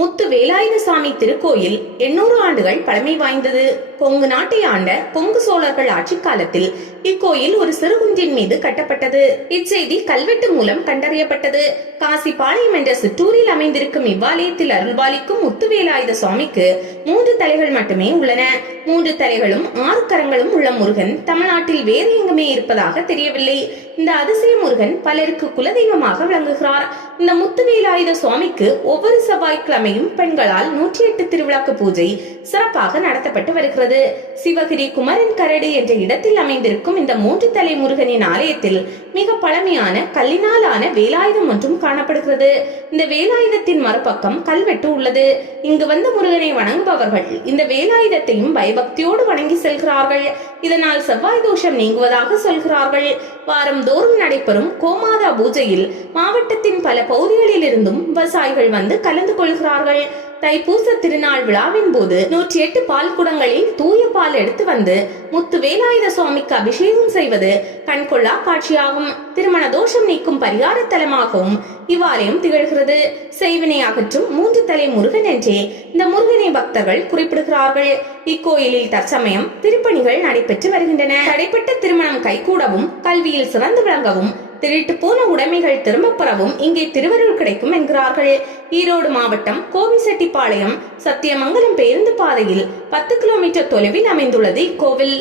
முத்து வேலாயுதசாமி திருக்கோயில் 800 ஆண்டுகள் பழமை வாய்ந்தது. கொங்கு நாட்டை ஆண்ட கொங்கு சோழர்கள் ஆட்சி காலத்தில் இக்கோயில் ஒரு சிறுகுன்றின் மீது கட்டப்பட்டது. இச்செய்தி கல்வெட்டு மூலம் கண்டறியப்பட்டது. காசிபாளையம் என்ற சிற்றூரில் அமைந்திருக்கும் இவ்வாலயத்தில் அருள்பாலிக்கும் முத்து வேலாயுத சுவாமிக்கு 3 தலைகள் மட்டுமே உள்ளன. 3 தலைகளும் 6 கரங்களும் உள்ள முருகன் தமிழ்நாட்டில் வேறு எங்குமே இருப்பதாக தெரியவில்லை. இந்த அதிசய முருகன் பலருக்கு குலதெய்வமாக விளங்குகிறார். இந்த முத்து வேலாயுத சுவாமிக்கு ஒவ்வொரு செவ்வாய்க்கிழமையும் பெண்களால் 108 திருவிளக்கு பூஜை சிறப்பாக நடத்தப்பட்டு வருகிறது. சிவகிரி குமரன் கரடு என்ற இடத்தில் அமைந்திருக்கும் இந்த 3 தலை முருகனின் ஆலயத்தில் மிக பழமையான கல்லினால் ஆன வேலாயுதம் ஒன்றும் காணப்படுகிறது. இந்த வேலாயுதத்தின் மறுபக்கம் கல்வெட்டு உள்ளது. இங்கு வந்த முருகனை வணங்குபவர்கள் இந்த வேலாயுதத்தையும் பயபக்தியோடு வணங்கி செல்கிறார்கள். இதனால் செவ்வாய் தோஷம் நீங்குவதாக சொல்கிறார்கள். வாரந்தோறும் நடைபெறும் கோமாதா பூஜையில் மாவட்டத்தின் பல பகுதிகளில் இருந்தும் விவசாயிகள் வந்து கலந்து கொள்கிறார்கள். தைப்பூச திருநாள் விழாவின் போது 108 பால் குடங்களில் தூய பால் எடுத்து வந்து முத்து வேலாயுத சுவாமிக்கு அபிஷேகம் செய்வது கண்கொள்ளா காட்சியாகும். திருமண தோஷம் நீக்கும் பரிகார தலமாகவும் இவ்வாலயம் திகழ்கிறது. செய்வினை அகற்றும் 3 தலை முருகன் என்றே இந்த முருகனை பக்தர்கள் குறிப்பிடுகிறார்கள். இக்கோயிலில் தற்சமயம் திருப்பணிகள் நடைபெற்று வருகின்றன. தடைப்பட்ட திருமணம் கைகூடவும் கல்வியில் சிறந்து விளங்கவும் திருட்டு போன உடைமைகள் திரும்பப் பெறவும் இங்கே திருவருள் கிடைக்கும் என்கிறார்கள். ஈரோடு மாவட்டம் கோவிசெட்டிப்பாளையம் சத்தியமங்கலம் பேருந்து பாதையில் 10 கிலோமீட்டர் தொலைவில் அமைந்துள்ளது இக்கோவில்.